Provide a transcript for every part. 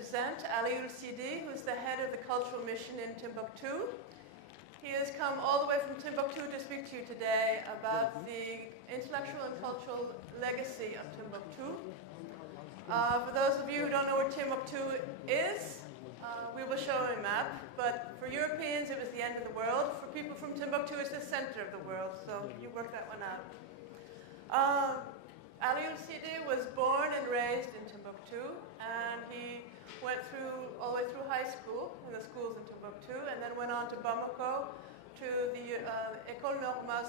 present Essayouti, who's the head of the cultural mission in Timbuktu. He has come all the way from Timbuktu to speak to you today about the intellectual and cultural legacy of Timbuktu. For those of you who don't know where Timbuktu is, we will show a map, but for Europeans it was the end of the world. For people from Timbuktu, it's the center of the world, so you work that one out. Essayouti was born and raised in Timbuktu, and he went all the way through high school in the schools in Timbuktu, and then went on to Bamako to the École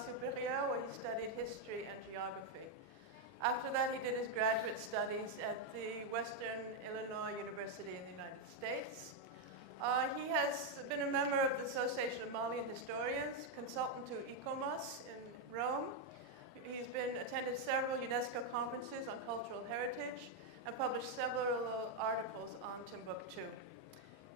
Supérieure, where he studied history and geography. After that, he did his graduate studies at the Western Illinois University in the United States. He has been a member of the Association of Malian Historians, consultant to Ecomos in Rome. He's attended several UNESCO conferences on cultural heritage and published several articles on Timbuktu.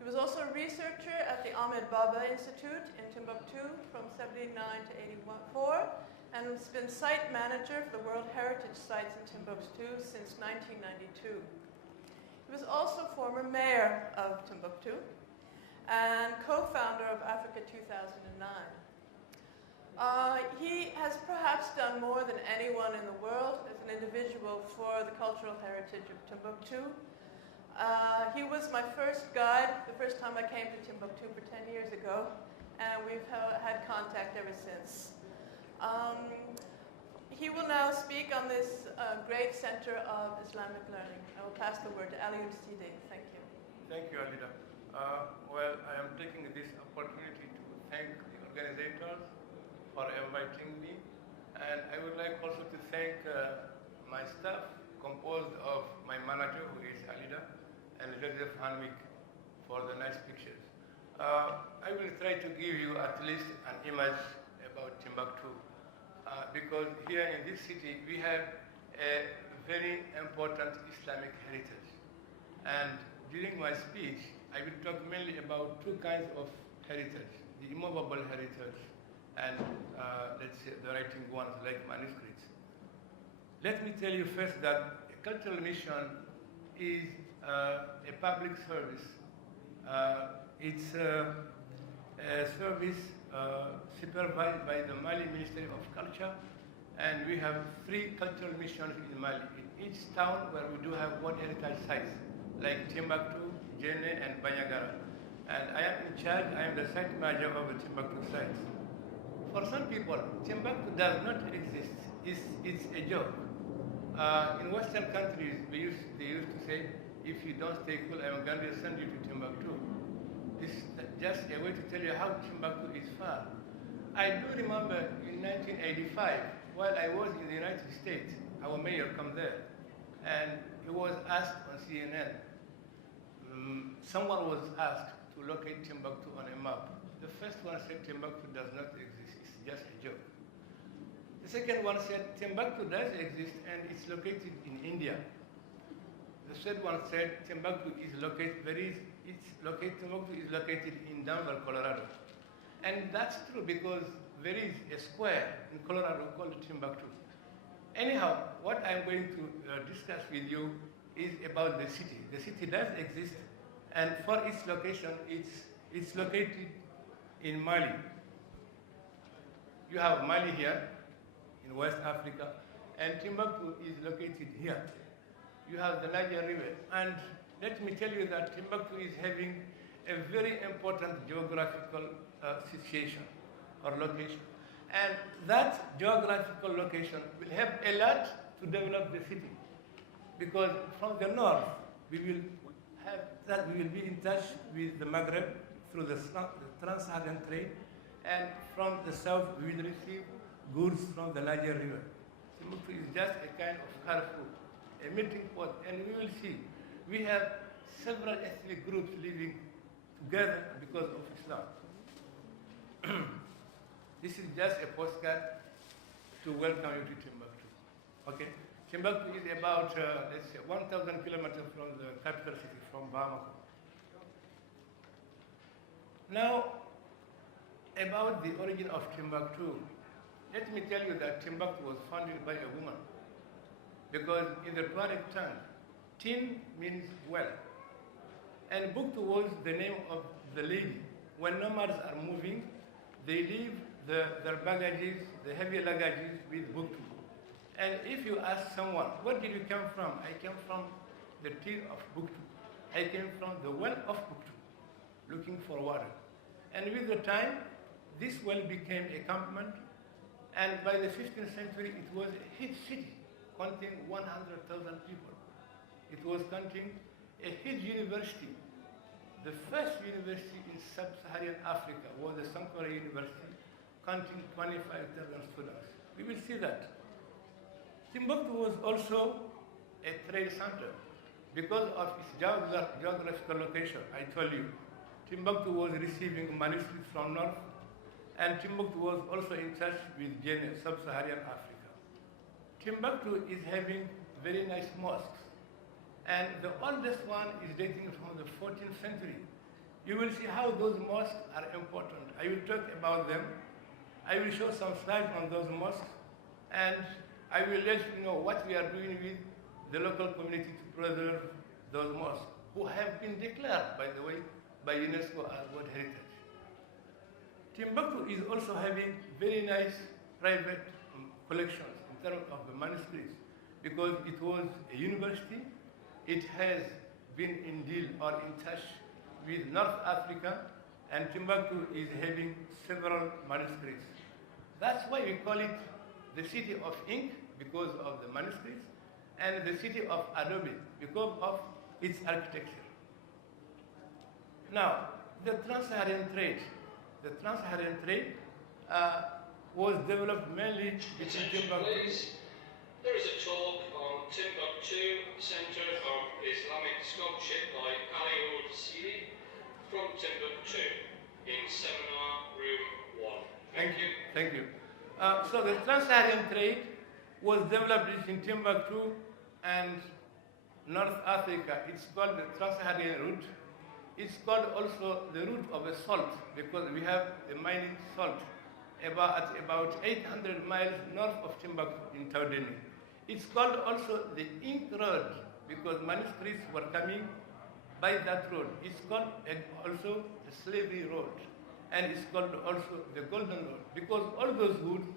He was also a researcher at the Ahmed Baba Institute in Timbuktu from 79 to 84, and has been site manager for the World Heritage Sites in Timbuktu since 1992. He was also former mayor of Timbuktu and co-founder of Africa 2009. He has perhaps done more than anyone in the world as an individual for the cultural heritage of Timbuktu. He was my first guide the first time I came to Timbuktu for 10 years ago, and we've had contact ever since. He will now speak on this great center of Islamic learning. I will pass the word to Essayouti. Thank you. Thank you, Alida. Well, I am taking this opportunity to thank the organizers for inviting me, and I would like also to thank my staff, composed of my manager, who is Alida, and Joseph Hanwick, for the nice pictures. I will try to give you at least an image about Timbuktu, because here in this city we have a very important Islamic heritage. And during my speech, I will talk mainly about two kinds of heritage: the immovable heritage and let's say the writing ones like manuscripts. Let me tell you first that a cultural mission is a public service. It's a service supervised by the Mali Ministry of Culture, and we have 3 cultural missions in Mali. In each town where we do have one heritage site, like Timbuktu, Jene, and Banyagara. And I am in charge, I am the site manager of the Timbuktu site. For some people, Timbuktu does not exist. It's a joke. In Western countries, they used to say, if you don't stay cool, I'm going to send you to Timbuktu. This is just a way to tell you how Timbuktu is far. I do remember in 1985, while I was in the United States, our mayor came there, and he was asked on CNN, someone was asked to locate Timbuktu on a map. The first one said Timbuktu does not exist, it's just a joke. The second one said Timbuktu does exist and it's located in India. The third one said Timbuktu is located, Timbuktu is located in Denver, Colorado. And that's true because there is a square in Colorado called Timbuktu. Anyhow, what I'm going to discuss with you is about the city. The city does exist, and for its location, it's located in Mali. You have Mali here, in West Africa, and Timbuktu is located here. You have the Niger River, and let me tell you that Timbuktu is having a very important geographical situation or location. And that geographical location will help a lot to develop the city. Because from the north, we will be in touch with the Maghreb through the trans-Saharan trade, and from the south, we will receive goods from the Niger River. Timbuktu is just a kind of carrefour, a melting pot, and we will see. We have several ethnic groups living together because of Islam. This is just a postcard to welcome you to Timbuktu. Okay? Timbuktu is about, let's say, 1,000 kilometers from the capital city, from Bamako. Now, about the origin of Timbuktu, let me tell you that Timbuktu was founded by a woman. Because in the Tuareg tongue, Tin means well, And Buktu was the name of the lady. When nomads are moving, they leave their baggages, the heavy luggages with Buktu. And if you ask someone, where did you come from? I came from the tea of Buktu. I came from the well of Buktu, looking for water. And with the time, this well became a campment. And by the 15th century, it was a huge city, counting 100,000 people. It was counting a huge university. The first university in sub-Saharan Africa was the Sankore University, counting 25,000 students. We will see that. Timbuktu was also a trade center because of its geographical location. I told you, Timbuktu was receiving manuscripts from north, and Timbuktu was also in touch with sub-Saharan Africa. Timbuktu is having very nice mosques, and the oldest one is dating from the 14th century. You will see how those mosques are important. I will talk about them. I will show some slides on those mosques, and I will let you know what we are doing with the local community to preserve those mosques, who have been declared, by the way, by UNESCO as World Heritage. Timbuktu is also having very nice private collections in terms of the manuscripts, because it was a university. It has been in deal or in touch with North Africa, and Timbuktu is having several manuscripts. That's why we call it the city of ink, because of the manuscripts, and the city of adobe, because of its architecture. Now, the trans-Saharan trade. The trans-Saharan trade was developed mainly between Timbuktu. There is a talk on Timbuktu, Center of Islamic Scholarship by Al-Wangari from Timbuktu in Seminar Room 1. Thank you. Thank you. So the trans-Saharan trade was developed in Timbuktu and North Africa. It's called the trans-Saharan route. It's called also the route of the salt, because we have the mining salt at about 800 miles north of Timbuktu in Taudeni. It's called also the ink road, because manuscripts were coming by that road. It's called also the slavery road, and it's called also the golden road, because all those goods,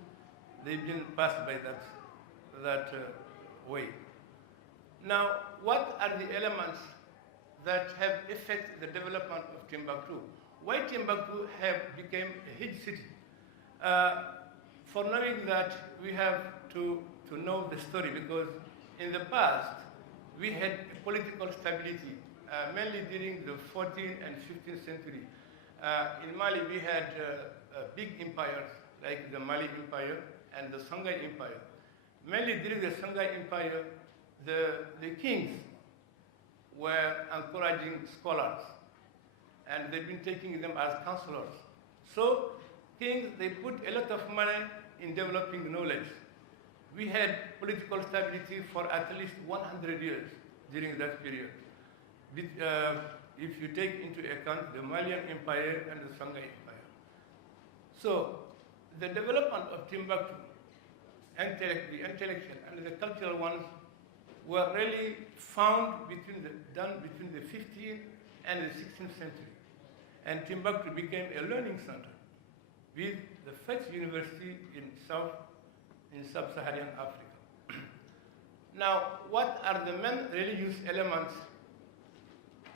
they've been passed by that way. Now, what are the elements that have affected the development of Timbuktu? Why Timbuktu have become a huge city? For knowing that, we have to know the story, because in the past, we had political stability, mainly during the 14th and 15th century. In Mali, we had big empires, like the Mali Empire and the Songhai Empire. Mainly during the Songhai Empire, the kings were encouraging scholars, and they've been taking them as counselors. So kings, they put a lot of money in developing knowledge. We had political stability for at least 100 years during that period. If you take into account the Malian Empire and the Songhai Empire. So the development of Timbuktu, the intellectual and the cultural ones, were really found done between the 15th and the 16th century. And Timbuktu became a learning center with the first university in sub-Saharan Africa. Now, what are the main religious elements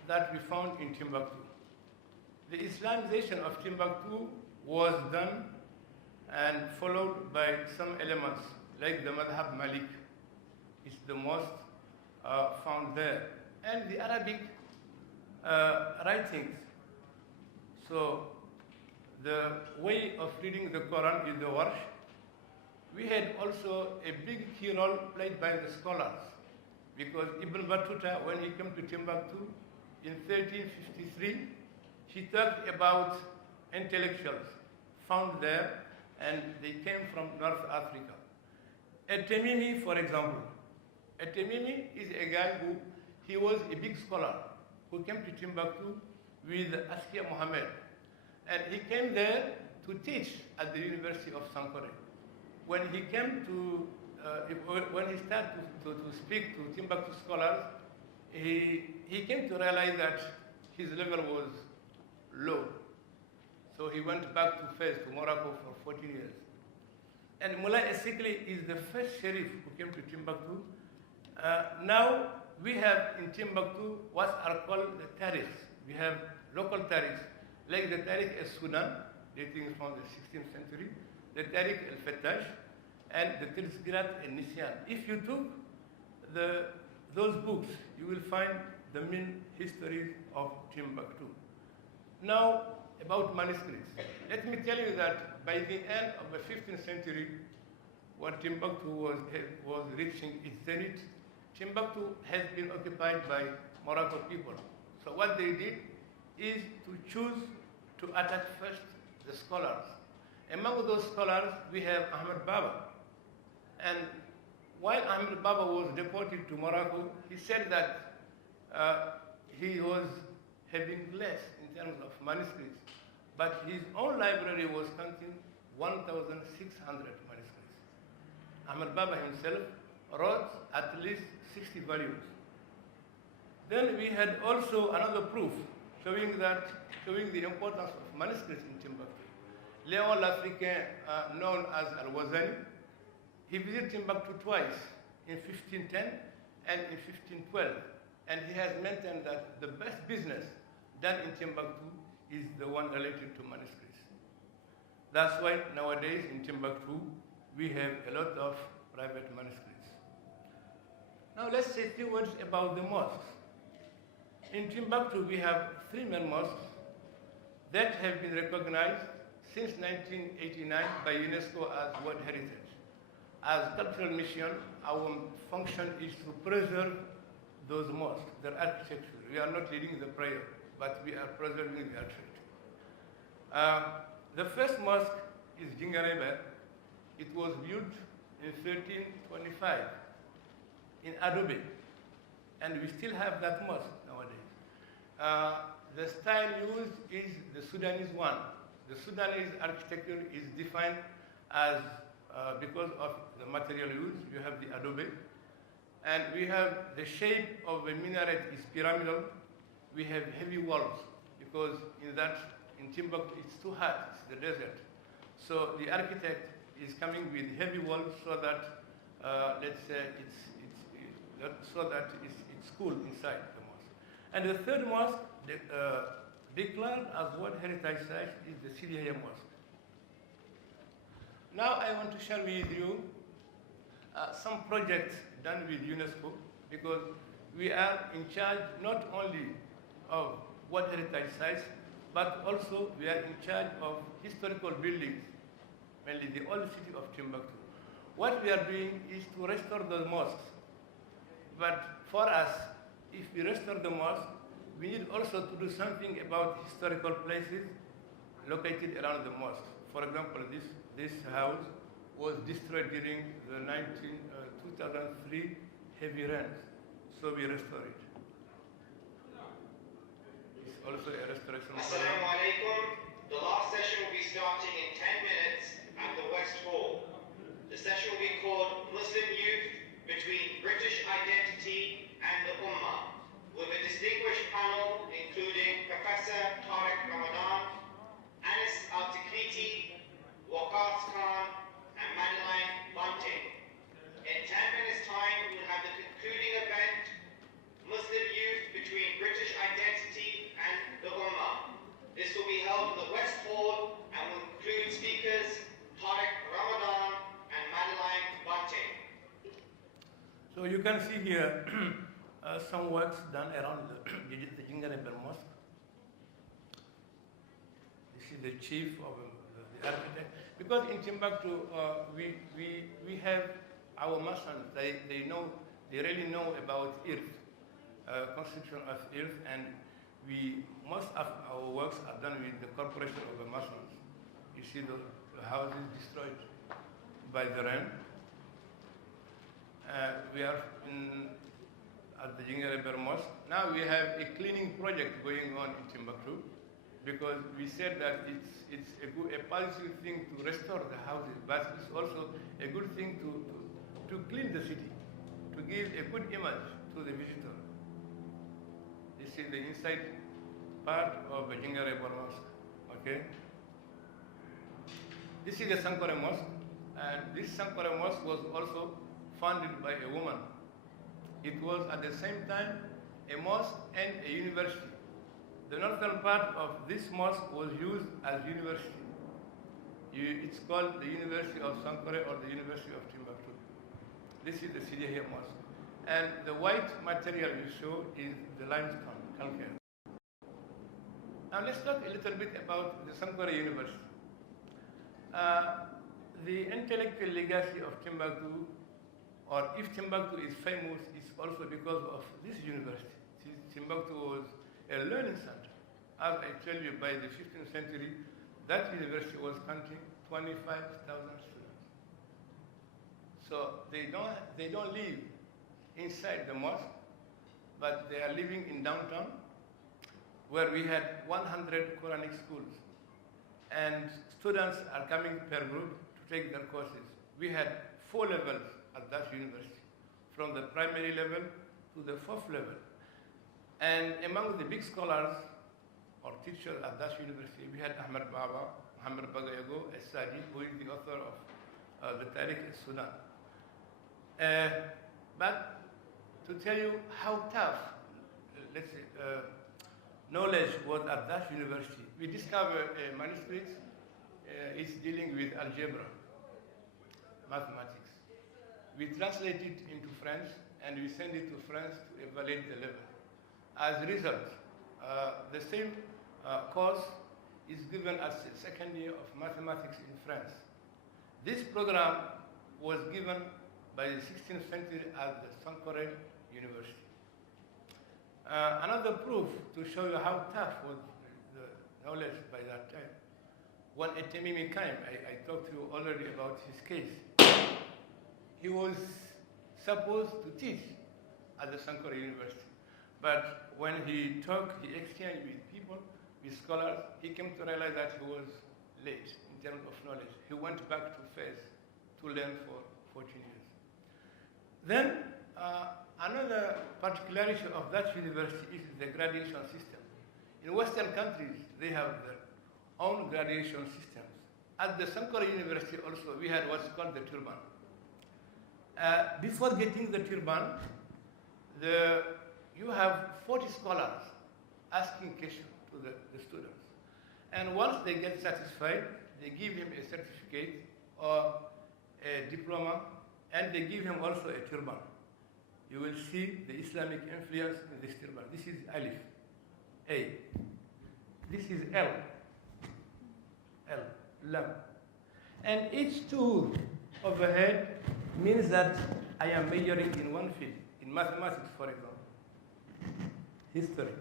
that we found in Timbuktu? The Islamization of Timbuktu was done and followed by some elements, like the Madhab Malik. It's the most found there. And the Arabic writings. So the way of reading the Quran is the Warsh. We had also a big key role played by the scholars, because Ibn Battuta, when he came to Timbuktu in 1353, he talked about intellectuals found there, and they came from North Africa. At-Tamimi, for example. At-Tamimi is a guy he was a big scholar who came to Timbuktu with Askia Mohammed. And he came there to teach at the University of Sankore. When he came when he started to speak to Timbuktu scholars, he came to realize that his level was low. So he went back to Fez, to Morocco for 14 years. And Moulay Essikli is the first sheriff who came to Timbuktu. Now we have in Timbuktu what are called the tarikhs. We have local tarikhs, like the Tarikh al-Sudan, dating from the 16th century, the Tarikh al-Fattash, and the Tazkirat al-Nisyan. If you took those books, you will find the main history of Timbuktu. Now, about manuscripts. Let me tell you that by the end of the 15th century, when Timbuktu was reaching its zenith, Timbuktu has been occupied by Moroccan people. So what they did is to choose to attack first the scholars. Among those scholars, we have Ahmed Baba. And while Ahmed Baba was deported to Morocco, he said that he was having less in terms of manuscripts, but his own library was counting 1,600 manuscripts. Ahmed Baba himself wrote at least 60 volumes. Then we had also another proof showing the importance of manuscripts in Timbuktu. Léon l'Africain, known as Al-Wangari, he visited Timbuktu twice, in 1510 and in 1512. And he has maintained that the best business done in Timbuktu is the one related to manuscripts. That's why nowadays in Timbuktu, we have a lot of private manuscripts. Now let's say a few words about the mosques. In Timbuktu, we have 3 main mosques that have been recognized since 1989 by UNESCO as World Heritage. As cultural mission, our function is to preserve those mosques, their architecture. We are not leading the prayer, but we are preserving the architecture. The first mosque is Jingarebe. It was built in 1325 in Adobe, and we still have that mosque nowadays. The style used is the Sudanese one. The Sudanese architecture is defined as, because of the material used, you have the Adobe, and we have the shape of the minaret is pyramidal. We have heavy walls, because in Timbuktu it's too hot, it's the desert. So the architect is coming with heavy walls so that, let's say, it's cool inside the mosque. And the third mosque, declared as World Heritage Site, is the Sidi Yahya Mosque. Now I want to share with you some projects done with UNESCO, because we are in charge not only of World Heritage Sites, but also we are in charge of historical buildings, mainly the old city of Timbuktu. What we are doing is to restore the mosques. But for us, if we restore the mosque, we need also to do something about historical places located around the mosque. For example, this house was destroyed during the 2003 heavy rains, so we restored it. It's also a restoration program. Assalamu alaikum. The last session will be starting in 10 minutes at the West Hall. The session will be called Muslim Youth Between British Identity and the Ummah, with a distinguished panel including Professor Tariq Ramadan, Anis Al-Tikriti, Waqas Khan, and Madeline Bunting. In 10 minutes' time, we'll have the concluding event, Muslim Youth Between British Identity and the Ummah. This will be held in the West Hall and will include speakers Tariq Ramadan and Madeline Bunting. So you can see here some works done around the Jingarebe Mosque. This is the chief of the architect. Because in Timbuktu, we have our Masons, they really know about earth, construction of earth, and most of our works are done with the corporation of the Masons. You see the houses destroyed by the rain. We are at the Jingarebe Mosque. Now we have a cleaning project going on in Timbuktu, because we said that it's a positive thing to restore the houses, but it's also a good thing to clean the city, to give a good image to the visitor. You see the inside part of a Jingarebo Mosque. Okay? This is the Sankore Mosque, and this Sankore Mosque was also founded by a woman. It was at the same time a mosque and a university. The northern part of this mosque was used as university. It's called the University of Sankore or the University of Timbuktu. This is the Sidiyah Mosque. And the white material you show is the limestone, calcaire. Now let's talk a little bit about the Sankore University. The intellectual legacy of Timbuktu, or if Timbuktu is famous, it's also because of this university. Timbuktu was a learning center. As I tell you, by the 15th century, that university was counting 25,000 students. So they don't live inside the mosque, but they are living in downtown, where we had 100 Quranic schools. And students are coming per group to take their courses. We had 4 levels at that university, from the primary level to the 4th level. And among the big scholars or teachers at that university, we had Ahmed Baba, Muhammad Bagayago, Essayouti, who is the author of the Tariq al-Sudan. But to tell you how tough, let's say, knowledge was at that university, we discovered a manuscript. It's dealing with algebra, mathematics. We translate it into French, and we send it to France to evaluate the level. As a result, the same course is given as the second year of mathematics in France. This program was given by the 16th century at the Sankore University. Another proof to show you how tough was the knowledge by that time. When Etemimi came, I talked to you already about his case. He was supposed to teach at the Sankore University. But when he talked, he exchanged with people, with scholars, he came to realize that he was late in terms of knowledge. He went back to Fez to learn for 14 years. Then, another particularity of that university is the graduation system. In Western countries, they have their own graduation systems. At the Sankore University also, we had what's called the turban. Before getting the turban, you have 40 scholars asking questions to the students. And once they get satisfied, they give him a certificate or a diploma, and they give him also a turban. You will see the Islamic influence in this turban. This is Alif, A. This is L, Lam. And each tool overhead means that I am majoring in one field, in mathematics, for example, history,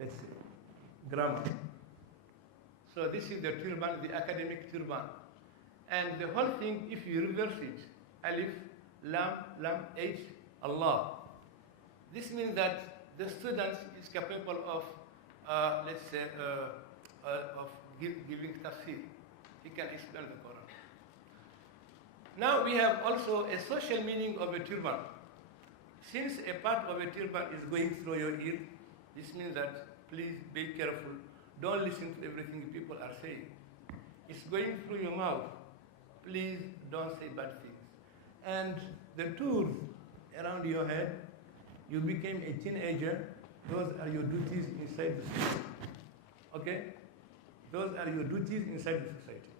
let's say, grammar. So this is the turban, the academic turban. And the whole thing, if you reverse it, Alif, Lam, H, Allah. This means that the student is capable of, let's say, of giving tafsir. He can explain the Quran. Now we have also a social meaning of a turban. Since a part of a turban is going through your ear, this means that please be careful. Don't listen to everything people are saying. It's going through your mouth. Please don't say bad things. And the tools around your head, you became a teenager. Those are your duties inside the society. Okay? Those are your duties inside the society.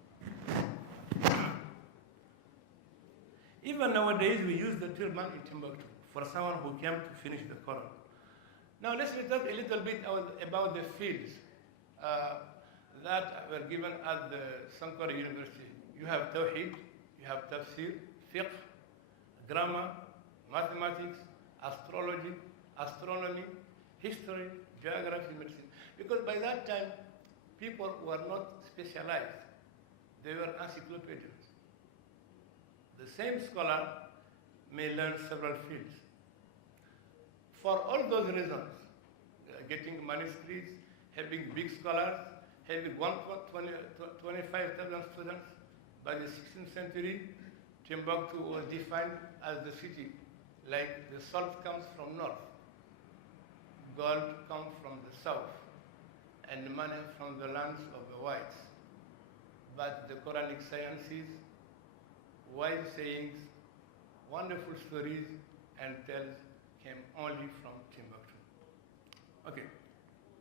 Even nowadays, we use the turban in Timbuktu for someone who came to finish the Quran. Now let's talk a little bit about the fields that were given at the Sankore University. You have Tawheed, you have Tafsir, Fiqh, Grammar, Mathematics, Astrology, Astronomy, History, Geography, Medicine. Because by that time, people were not specialized. They were encyclopedians. The same scholar may learn several fields. For all those reasons, getting manuscripts, having big scholars, having 25,000 students, by the 16th century, Timbuktu was defined as the city, like the salt comes from north, gold comes from the south. and money from the lands of the whites. But the Quranic sciences, wise sayings, wonderful stories and tales came only from Timbuktu. Okay,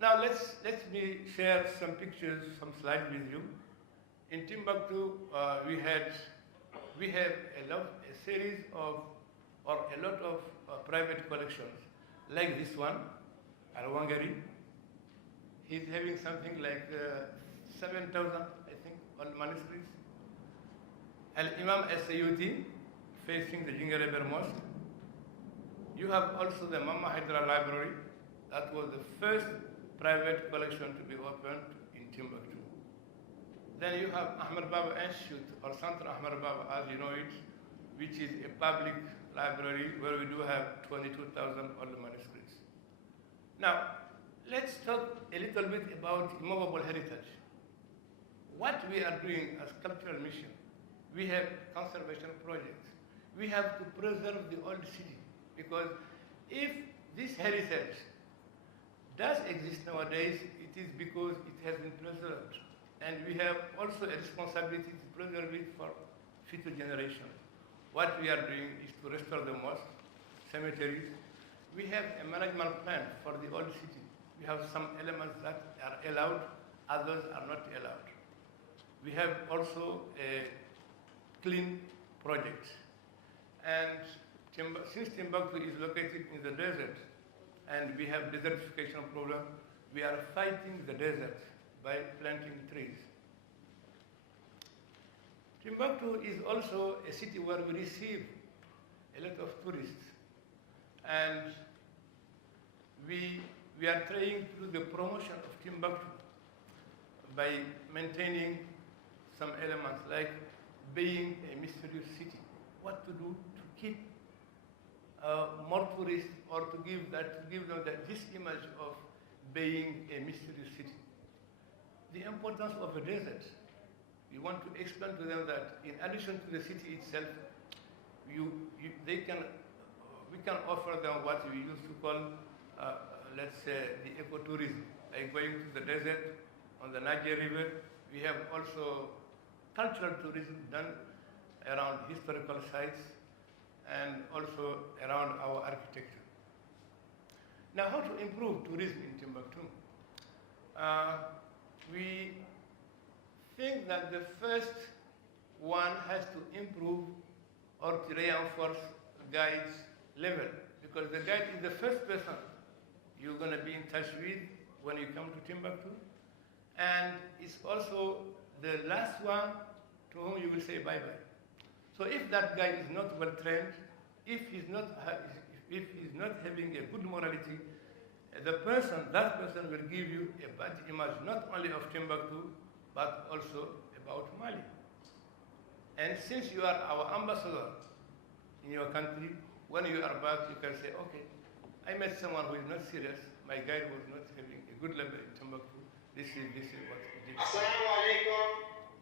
now let me share some pictures, some slides with you. In Timbuktu, we have a series of, or a lot of private collections, like this one, Al-Wangari. He's having something like 7,000, I think, on manuscripts. Imam Essayouti, facing the Geographical Mosque. You have also the Haidara Library. That was the first private collection to be opened in Timbuktu. Then you have Ahmed Baba Institute, or Center Ahmed Baba, as you know it, which is a public library where we do have 22,000 old manuscripts. Now, let's talk a little bit about immovable heritage. What we are doing as cultural mission, we have conservation projects. We have to preserve the old city, because if this heritage does exist nowadays, it is because it has been preserved. And we have also a responsibility to preserve it for future generations. What we are doing is to restore the mosques, cemeteries. We have a management plan for the old city. We have some elements that are allowed, others are not allowed. We have also a clean project. And since Timbuktu is located in the desert, and we have desertification problem, we are fighting the desert by planting trees. Timbuktu is also a city where we receive a lot of tourists, and we are trying to do the promotion of Timbuktu by maintaining some elements like being a mysterious city. What to do to keep more tourists, or to give them this image of being a mysterious city. The importance of a desert. We want to explain to them that in addition to the city itself, we can offer them what we used to call, let's say, the ecotourism, like going to the desert on the Niger River. We have also cultural tourism done around historical sites and also around our architecture. Now, how to improve tourism in Timbuktu? We think that the first one has to improve or to reinforce guide's level, because the guide is the first person you're going to be in touch with when you come to Timbuktu, and it's also the last one to whom you will say bye-bye. So if that guy is not well trained, if he's not having a good morality, that person will give you a bad image, not only of Timbuktu, but also about Mali. And since you are our ambassador in your country, when you are back, you can say, okay, I met someone who is not serious. My guide was not having a good level in Timbuktu. This is what he did. Assalamu alaikum.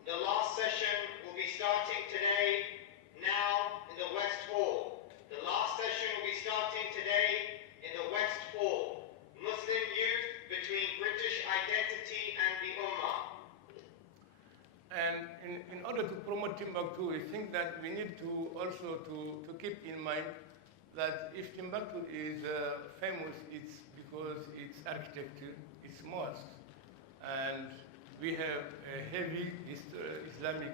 The last session will be starting today, now in the West Hall. The last session will be starting today in the West Hall. Muslim youth between British identity and the Ummah. And in order to promote Timbuktu, I think that we need to also to keep in mind that if Timbuktu is famous, it's because its architecture, its mosques, and we have a heavy Islamic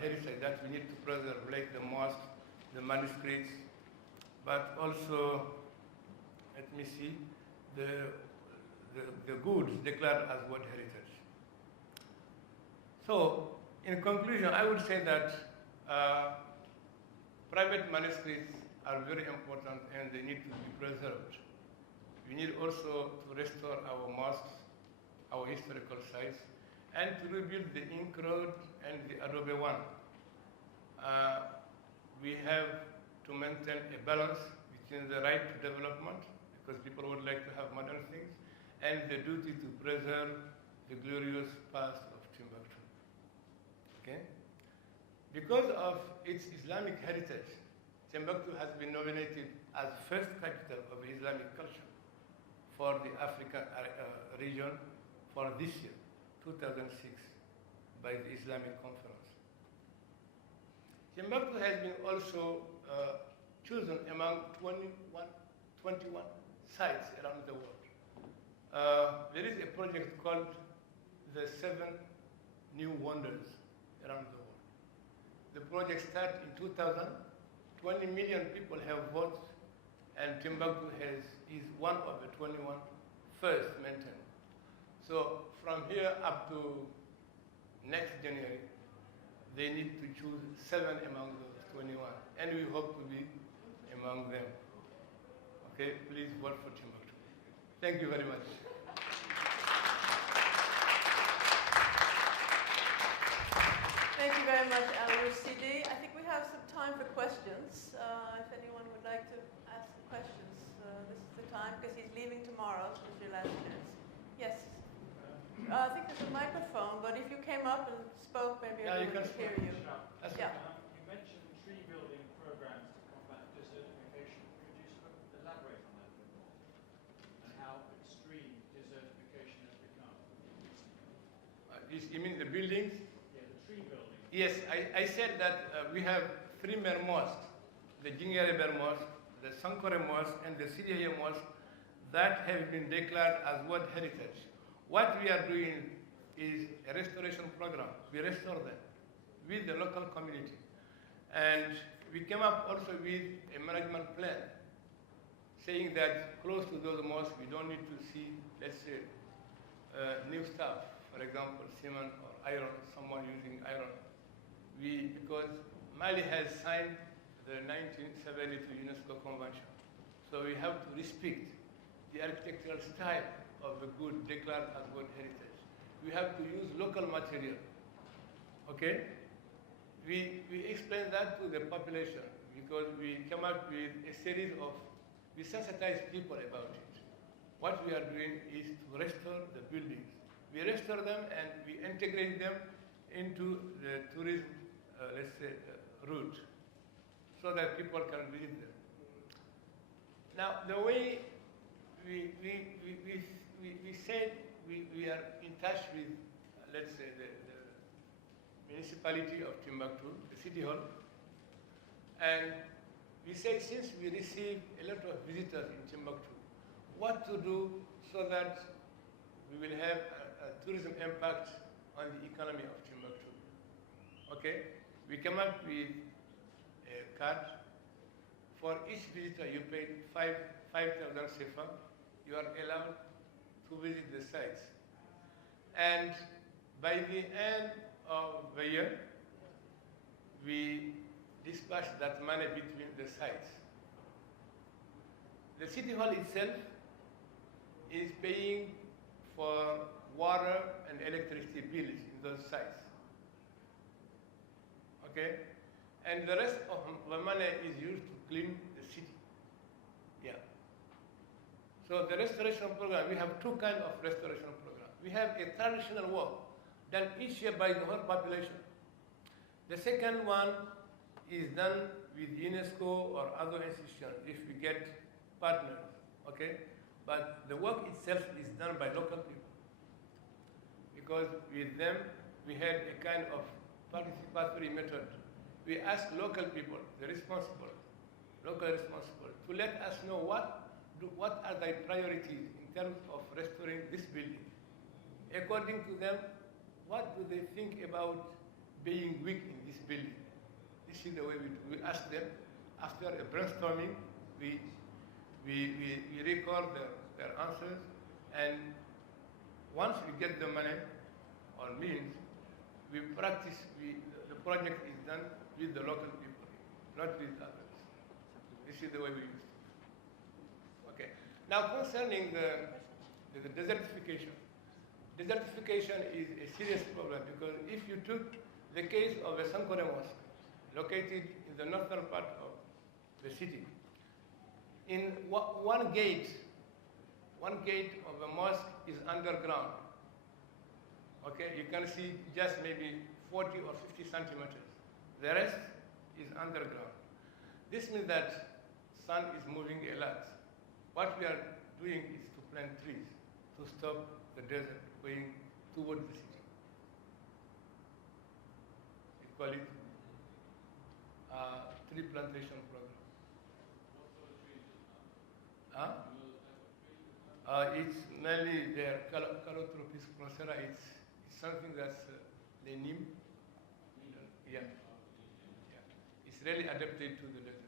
heritage that we need to preserve, like the mosques, the manuscripts, but also, let me see, the goods declared as World Heritage. So, in conclusion, I would say that private manuscripts are very important and they need to be preserved. We need also to restore our mosques, our historical sites, and to rebuild the Ink Road and the Adobe One. We have to maintain a balance between the right to development, because people would like to have modern things, and the duty to preserve the glorious past of Timbuktu. Okay? Because of its Islamic heritage, Timbuktu has been nominated as first capital of Islamic culture for the African region for this year, 2006, by the Islamic Conference. Timbuktu has been also chosen among 21 sites around the world. There is a project called the 7 New Wonders around the world. The project started in 2000. 20 million people have voted, and Timbuktu is one of the 21 first mentioned. So from here up to next January, they need to choose 7 among those 21, and we hope to be among them. Okay, please vote for Timbuktu. Thank you very much. Thank you very much, Al-Wangari. I think we have some time for questions. If anyone would like to ask some questions, this is the time, because he's leaving tomorrow, so it's your last chance. Yes? I think there's a microphone, but if you came up and spoke, maybe everyone could hear you. Yeah. You mentioned tree building programs to combat desertification. Could you sort of elaborate on that a bit more? And how extreme desertification has become? You mean the buildings? Yeah, the tree building. Yes, I said that we have 3 main mosques, the Geographical Mosque, the Sankore Mosque, and the Syria Mosque that have been declared as World Heritage. What we are doing is a restoration program. We restore them with the local community. And we came up also with a management plan saying that close to those mosques, we don't need to see, let's say, new stuff, for example, cement or iron, someone using iron. Because Mali has signed the 1972 UNESCO Convention. So we have to respect the architectural style of the good declared as World Heritage. We have to use local material. Okay? We explain that to the population because we come up with a series of, we sensitize people about it. What we are doing is to restore the buildings. We restore them and we integrate them into the tourism, let's say, route, so that people can visit them. Now, the way we said we are in touch with, let's say, the municipality of Timbuktu, the city hall, and we said since we receive a lot of visitors in Timbuktu, what to do so that we will have a tourism impact on the economy of Timbuktu. Okay? We come up with a card. For each visitor, you pay 5,000 sefa. You are allowed to visit the sites. And by the end of the year, we disperse that money between the sites. The city hall itself is paying for water and electricity bills in those sites. Okay? And the rest of the money is used to clean the city. Yeah. So the restoration program, we have 2 kinds of restoration programs. We have a traditional work done each year by the whole population. The second one is done with UNESCO or other institutions if we get partners, okay? But the work itself is done by local people. Because with them, we had a kind of participatory method. We ask local people, the local responsible, to let us know what are their priorities in terms of restoring this building. According to them, what do they think about being weak in this building? This is the way we ask them. After a brainstorming, we record their answers, and once we get the money or means, we practice, the project is done with the local people, not with others. This is the way we use it. Okay. Now concerning the desertification. Desertification is a serious problem because if you took the case of the Sankore Mosque, located in the northern part of the city, in one gate of the mosque is underground. Okay, you can see just maybe 40 or 50 centimeters. The rest is underground. This means that sun is moving a lot. What we are doing is to plant trees to to stop the desert going toward the city. We call it tree plantation program. It's mainly their Calotropis procera. It's something that's the neem. Yeah. It's really adapted to the desert.